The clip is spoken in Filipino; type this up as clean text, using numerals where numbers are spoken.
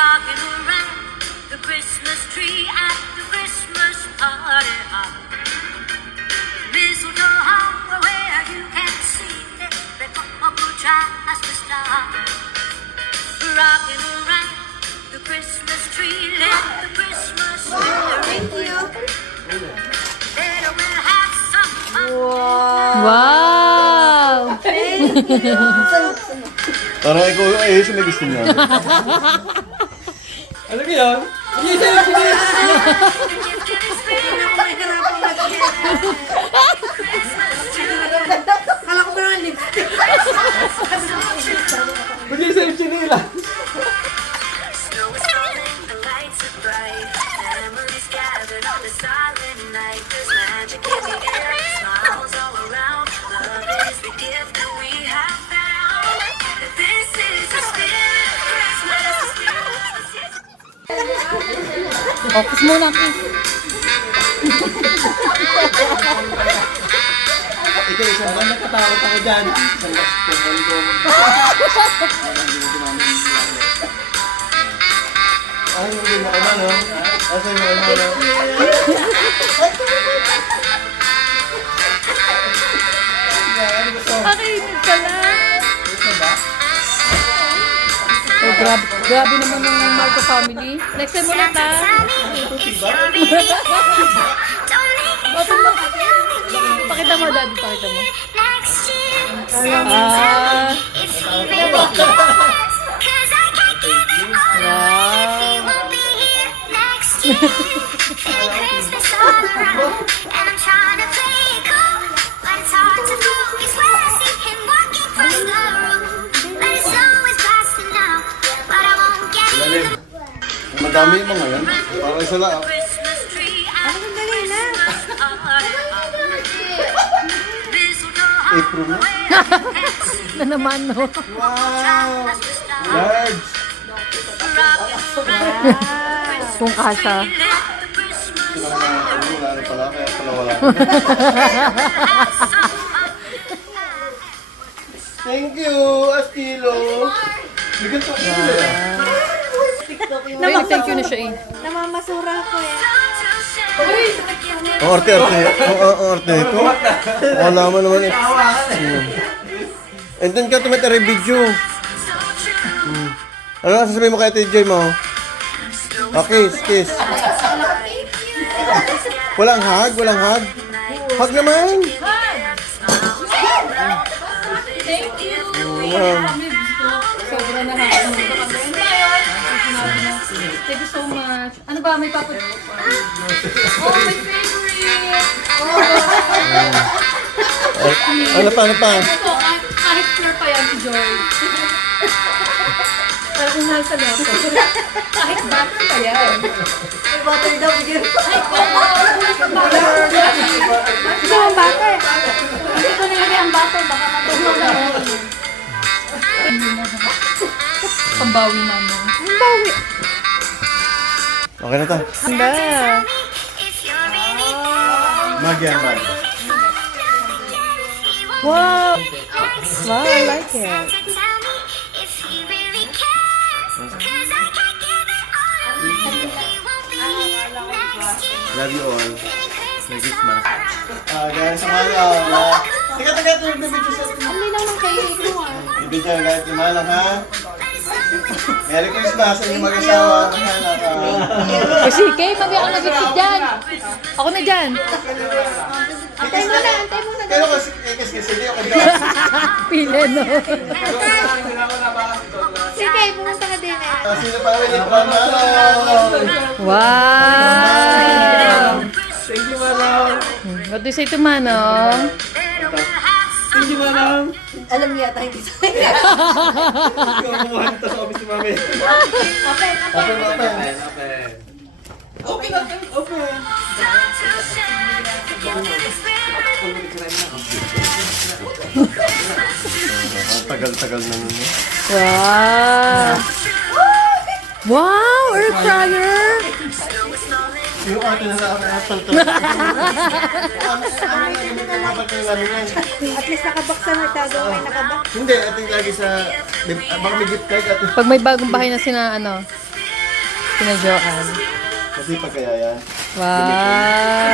Rocking around the Christmas tree at the Christmas party hop. Mistletoe hung where you can see every couple tries to stop. Rocking around the Christmas tree, let the Christmas spirit flow. Then we'll have some fun. Wow! Parang ikaw ayos na gusto niya. Alam mo yun? Hindi sa'yo, hindi. Kala ko ba naman lipstick? Hindi sa'yo, chinila. Snow is falling, the lights are bright. Families gathered on the silent night. There's magic in the air, smiles all around. Love is the gift that we have found. This is the spirit of Christmas. The spirit of Christmas. Focus muna, please. Ito, isang ba natatakot ako dyan? Isang bastong. Ay, hindi na kailan, no? Asa yung kailan, no? Pakinig ka lang. Oh, grabe naman ng Marco family. Next time ulit, ha? Pakita mo, Daddy, pakita mo. Ah. Madami yung mga yan. Parang isa lang. April na. Na naman, no? Wow! Large! Kung kasha. Wala na pala, kaya pala wala. Thank you, Astilo! Bigyan to ako Thank you na siya, eh. Namamasura ko eh. Orte ito. Wala naman eh. And then ka tumatari video. Ano sasabihin mo kay Ate Joy mo? Kiss. Walang hug. Hug naman. Sobra na hapon. Thank you so much. Ano ba? May papad... Oh, my favorite! Ano pa? Ito, kahit pure pa yan si Joy. Parang kung nasa loto. Kahit butter pa yan. May butter daw, bigyan ko. Gusto mo butter? Hindi ko nilagay ang butter. Baka matulog na ako. Pambawi namin. Pambawi. Okay na ta. Handa. Magyan. Wow. Wow, I like it. Love you all. Merry Christmas. Guys, Teka, bibidyo sa atin. Ang linaw ng kayo ko ah. Bibidyo, guys, Malang, ha? Merry Christmas sa inyong mag-asawa. Kasi Kay, mami ako nag-ikit dyan. Ako na dyan. Antay mo na. Pero kasi hindi ako dyan. Pile, no? Sige, pumunta ka din eh. Sino pa rin yung Malang? Wow. Thank you, Manong. What do you say to Manong? Thank you, Manong. Alam niya yata hindi sa'yo. Ikaw kumuha nito sa office ni Mami. Open. Open. Tagal-tagal na nun. Wow. Wow, air fryer. Yung ate na sa Apple to. At least nakabak sa nagtago may nakabak. Hindi, ating lagi sa... Baka may gift card at... Pag may bagong bahay na sina, ano, Tina Joanne. Kasi pag kaya yan. Wow!